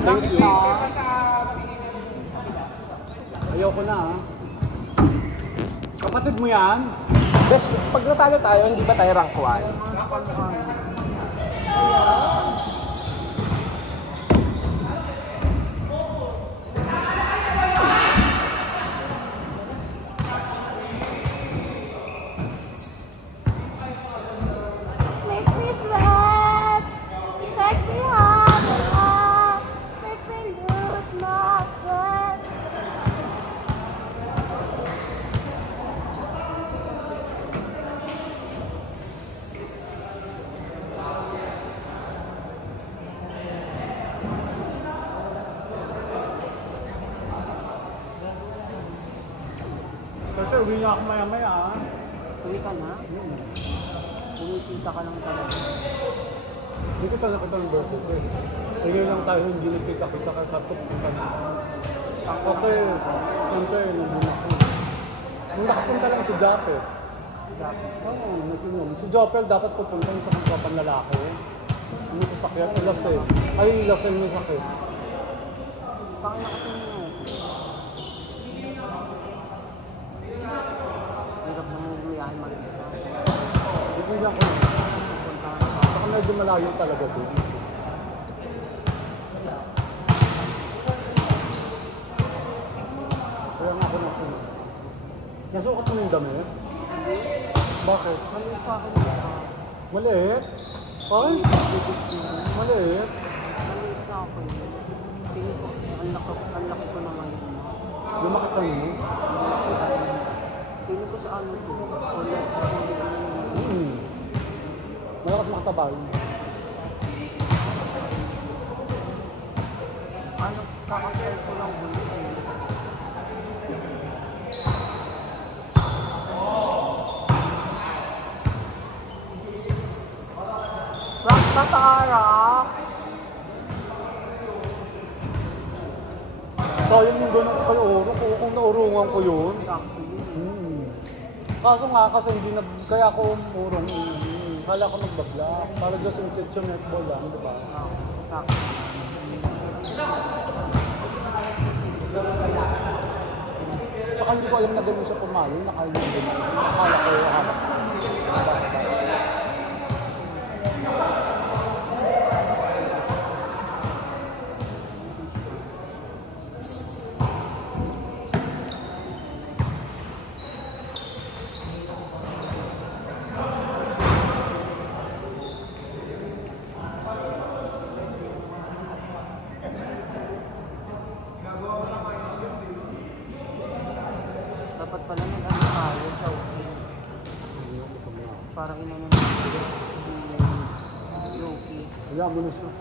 Thank you. Ayoko na ha. Kapatid mo yan? Bes, pag natalo tayo, hindi ba tayo rank 1? Make me sweat, make me hot, make me lose my breath. Kasi uwi niya ako maya-maya ha. Uwi ka na? Umisita ka lang talaga. Hindi ko talaga ito ng birthday ko eh. Ngayon lang tayo hindi nagkita-kita ka sa pupunta na. Kasi, siyempre, nandun ako. Nung nakapunta lang si Japet. Oo, nagpinom. Si Japet dapat pupunta sa kapapang lalaki. Ano sa sakyan? Ilas eh. Ay, ilas eh yung sakit. Bakit na kasi mo? Hirap na mo bumiyahin mag-isa. Hindi niya ako. Saka medyo malayo talaga doon. Kaya nga ako na ako. Nasukat mo yung damit? Bakit? Maliit sa akin ito. Maliit? Ay? Maliit? Maliit sa akin. Tingin ko, ang laki ko naman yun. Lumakit ka mo? Tingin ko sa ano to. Ulit. Malakas makataba yun. Ano, kakastyle ko lang ulit. Rock Batara! Sayang yung gano'n ko kay Oro. Kung naurungan ko yun. Kaso nga kasi hindi na, kaya ako umurong. Kala ko magbabla. Para just in case yung netball lang, di ba? Baka hindi ko alam na gano'n siya pumalo. Nakala ko hanap. Dapat pala nag-ano tayo sa okay. Parang inano na si Yoki. Wala mo na siya.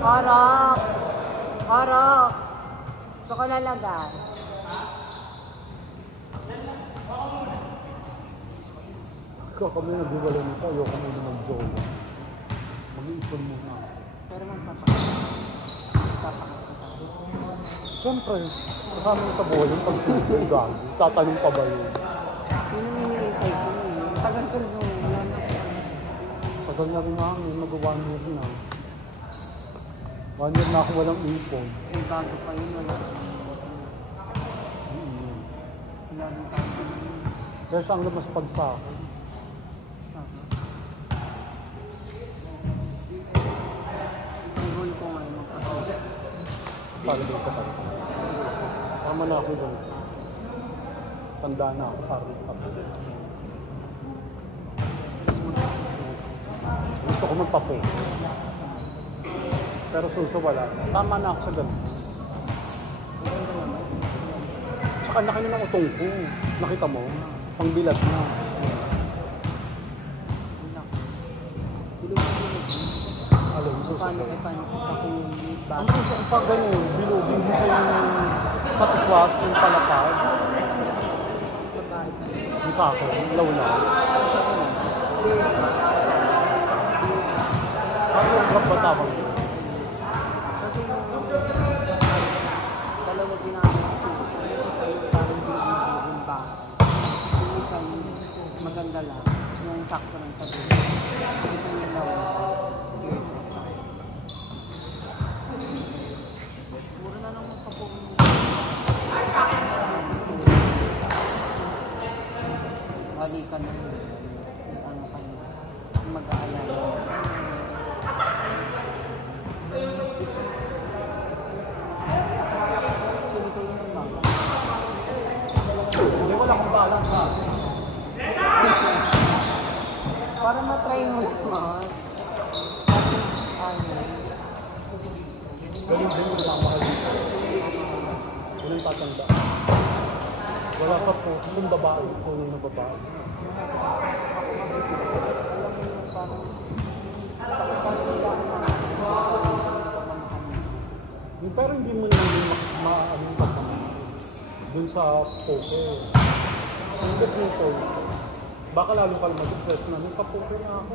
Harap! Harap! Gusto ko nalagan. Ikaw kami naghiwalay nito. Ayoko mo naman jowa. Mag-iipon muna. Pero magpapakas na tayo. Siyempre, kasama mo sa buhay yung pagsubo yung gago. Tatanong pa ba yun? Yun ang hinihintay ko yun. Tagal ka nung wala na. Tagal na rin nga, may mag-1 year na. 1 year na ako walang ipon. Eh, bago pa yun, wala. Wala rin tayo. Kaya siyang lumaspag sa akin. Sabi. Ang goal ko ngayon, magpapagod. Para dito pa rin. Tama na ako doon. Tanda na ako para dito pa rin. Gusto ko magpapo. Pero suso wala. Tama na ako sa ganun. Tsaka laki na ng utong ko. Nakita mo? Pangbilat na. Alam mo, suso Paano ko. paano kung Ano sa pag gano'n, bilubin mo sa yung patikwas, yung palapag. Yung sa akin, launa. Ano yung grab ba tawag yun? Kasi sakto lang sa buhay. Isang ilaw. Mura na lang magpapunin. Wali ka na. Ano kayo? Mag-aalala. Sinutuloy ng mama. Hindi wala akong balance ha. Para matry mo naman. Ano? Galing din yung mamahal dito. Wala yung tatanda. Wala sa po, kung babae, kung yung babae. Pero hindi mo naman din maano yung pagkamahal. Dun sa poker. Hindi dito. Baka lalo ka lang mag-stress na, may pa-poker na ako.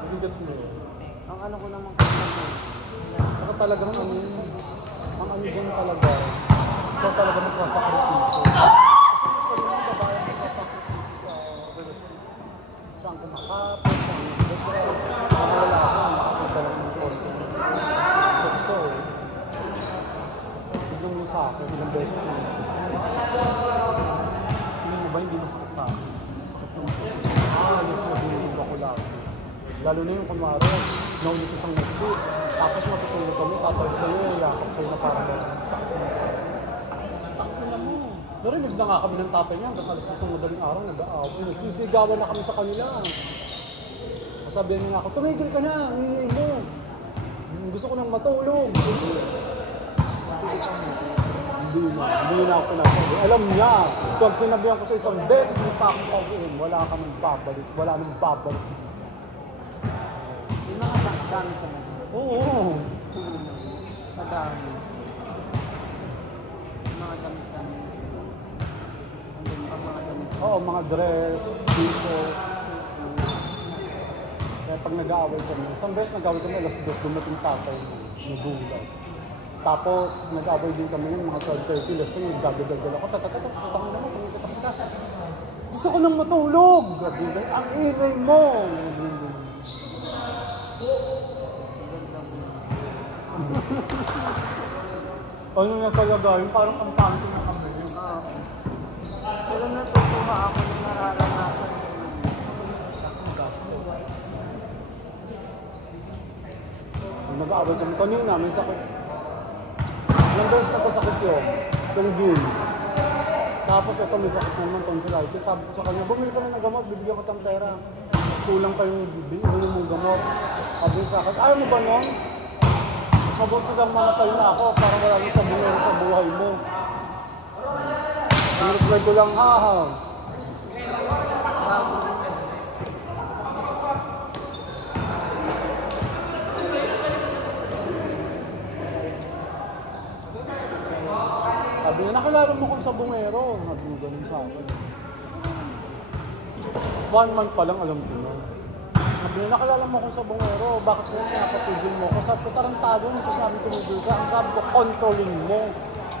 Hindi gets mo yun. Ang ano ko naman kasi. Saka talagang ano yun, ang ano dyan talaga, ito talaga magpasakripisyo. Kasi ito yung babae magpasakripisyo sa relasyon. Saan kumakapit, saan nag-depress, saan wala ako, nakakita lang ng konti. So, tignan mo sa akin, ilang beses na yun. Hindi mo ba hindi masakit sa akin? Sakit naman sa akin. Yes, nabulog ako lagi. Lalo na yung kunwari, naulit isang nag-shoot, tapos matutulog kami, tatawag sa'yo, yakap sa'yo na parang sakit mo. Takot na mo. Narinig na nga kami ng tatay niya, hanggang alas isang madaling araw, nag-aaway. Nagkisigawan na kami sa kanila. Sabihan niya ako, tumigil ka na, hihingin mo. Gusto ko nang matulog. Hindi na ako pinasabi. Alam niya, so sinabihan ko sa isang beses, hindi pa akong pauwiin, wala ka nang babalik, wala nang babalik. Yung mga dami ka na. Oo. Madami. Yung mga damit-damit. And then pa mga damit. Oo, mga dress, t-shirt. Kaya pag nag-aaway kami, isang beses nag-aaway kami, alas 2, dumating tatay, nagulat. Tapos nag-aaway din kami ng mga 12:30, lasing, nagdadagal ako, tatang naman, kumikita ka. Gusto ko nang matulog! Ang ingay mo! Ano na talaga yun? Parang kampante na kami. Pero natutuwa ako na nararanasan ko. Nag-aaway kami kanina, may sakit. Ilang beses na pasakit yun, tunggil. Tapos ito may sakit naman, tonsillitis. Sabi ko sa kanya, bumili ka na ng gamot, bibigyan ko ng pera. Kulang kayong bibili mong gamot. Sabi sa akin, ayaw mo ba nun? Mabuti lang mga tayo na ako para wala nang sabunero sa buhay mo. Pinag-reply ko lang, haha. Sabi niya, nakilala mo kung sabungero. Sabi niya ganun sa akin. 1 month pa lang alam ko na. Sabi niya, nakilala mo kung sabungero. Bakit mo pinapatugin mo? Kasi sabi ko, tarantado mo. Sabi ko, tumigil ka. Ang sabi ko, controlling mo.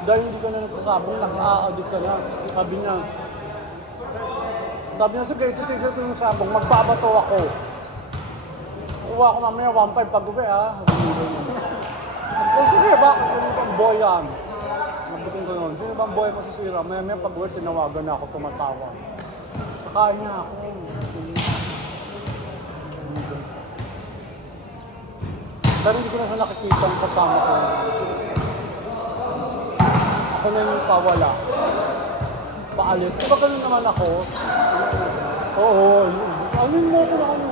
Dahil hindi ka na nagsasabong, naka-audit ka na. Sabi niya, sige, titigil ko yung sabong. Magbabato ako. Kuha ako mamaya 1.5 pag-uwi ha. Sige, bakit? Sino bang boy yan? Nabutin ko noon. Sino bang boy masisira? Maya pag-uwi, tinawagan na ako, tumatawa. Kakain niya ako. Pero hindi ko na siya nakikita ang kasama ko. Ako na yung pawala. Paalis. Diba ganun naman ako? Oo. Anin mo ako na kami.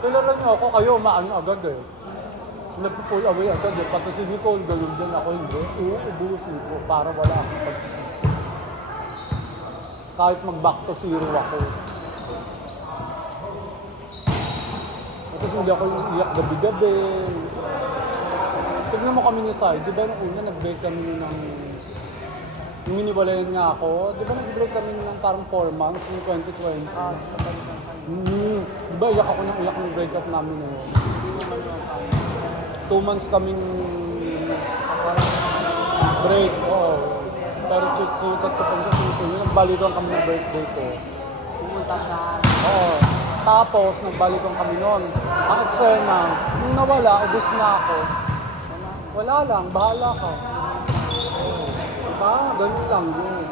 Kilala niyo ako, kayo maano agad eh. Nag-pull away agad eh. Pati si Nicole, ganun din ako hindi. Uubusin ko para wala akong pag-isip. Kahit mag-back to zero ako. Tapos hindi ako iiyak gabi-gabi. Tignan mo kami ni Sai, di ba nung una nag-break kami ng... Nung miniwalayan nga ako, di ba nag-break kami ng parang 4 months ng 2020? Sa balikan kayo. Di ba iyak ako ng iyak ng breakup namin na yun? 2 months kaming break, oo. Pero cute-cute at kapag sa susunod, nagbalikan kami ng birthday ko. Pumunta siya. Oo. Tapos, nagbalikan kami noon. Ang eksena, nung nawala, ubus na ako. Wala lang, bahala ka. Diba? Ganun lang yun.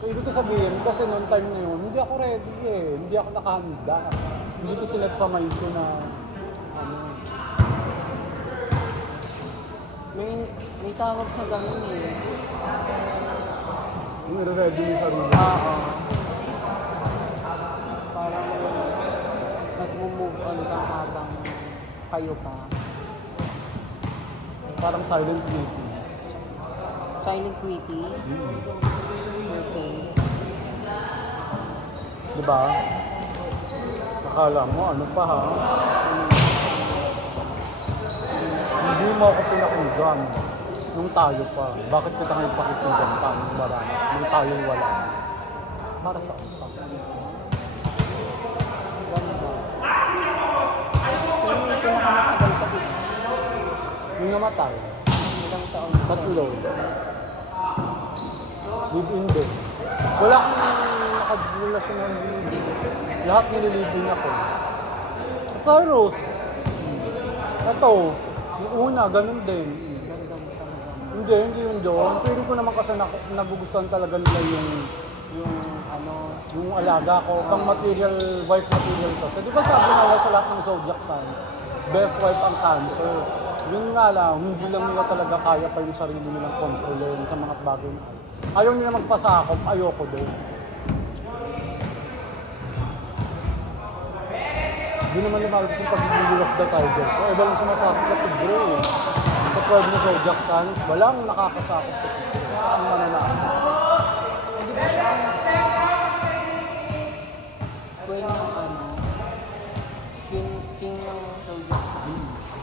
Ibig ko sabihin, kasi noong time na yun, hindi ako ready eh. Hindi ako nakahanda. Hindi ko sinet sa mind ko na, ano. May tawag sa ganun eh. Yung ready mo sarili. Oo. Parang nag-move on ka habang kayo pa. Parang silent meeting. Silent quitting. Okay. Diba? Akala mo, ano pa ha? Hindi mo ako pinakinggan nung tayo pa. Bakit kita ngayon pakikinggan pa nung wala na? Nung tayo wala na? Para sa upa. Pero may pinakamatagal ka din. Yung namatay, Ilang taon. tatlo. Live-in din. Wala akong nakarelasyon ng live-in. Lahat nililive-in ako. Faros. Ito, yung una, ganun din. Hindi yun doon. Pero ko naman kasi nagugustuhan talaga nila yung alaga ko. Pang material, wife material to. So, di ba sabi nga sa lahat ng zodiac signs, best wife ang Cancer. Yun nga lang, hindi lang nila talaga kaya pa yung sarili nilang kontrolin sa mga bagay na. Ayaw nila magpasakop, ayoko din. Hindi naman lumalabas yung pag-rule of the tiger ko. Iba lang sumasakop sa tigre eh. Sa 12 na zodiac signs, walang nakakasakop sa tigre. Saan mananakot? Hindi ba siya queen ng king ng zodiac signs?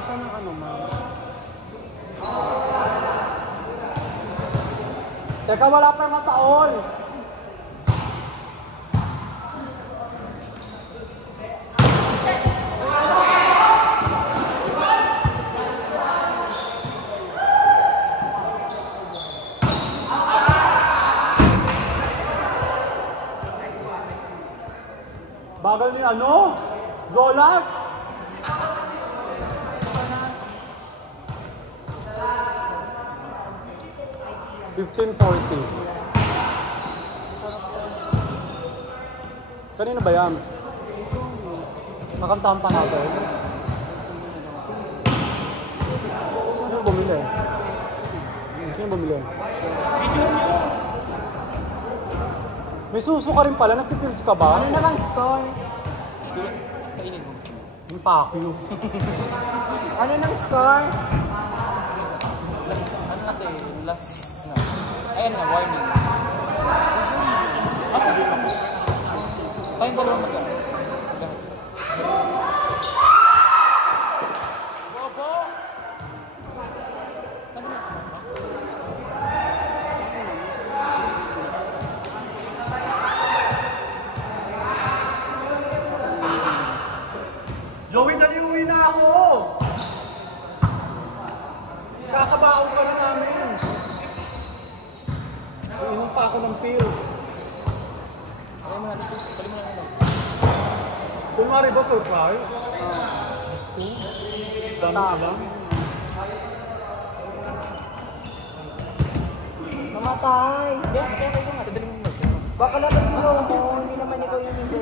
Asan ang ma'am? Teka, wala pa yung mataol! Bagal ni ano? Zolat! $15.40. Kanina ba yan? Nakantahan pa natin. Sino bumili? Sino bumili? May suso ka rin pala, nagpipils ka ba? Ano namang score? Kainin mo. Yung pakyo. Ano nang score? Ano natin? Last na. Ayan na, warning. Ako din ako. Tayong dalawa mag-ano. Bobo! Joey, dali uwi na ako! Kakabaon ka na namin. Iinom pa ako ng pills. Ayan mo natin. Sali mo na lang. Kunwari ba surprise? Dami na lang. Mamatay. Kaya kayo nga, dadali mo na. Baka naman ginawa mo, hindi naman ikaw yung hindi.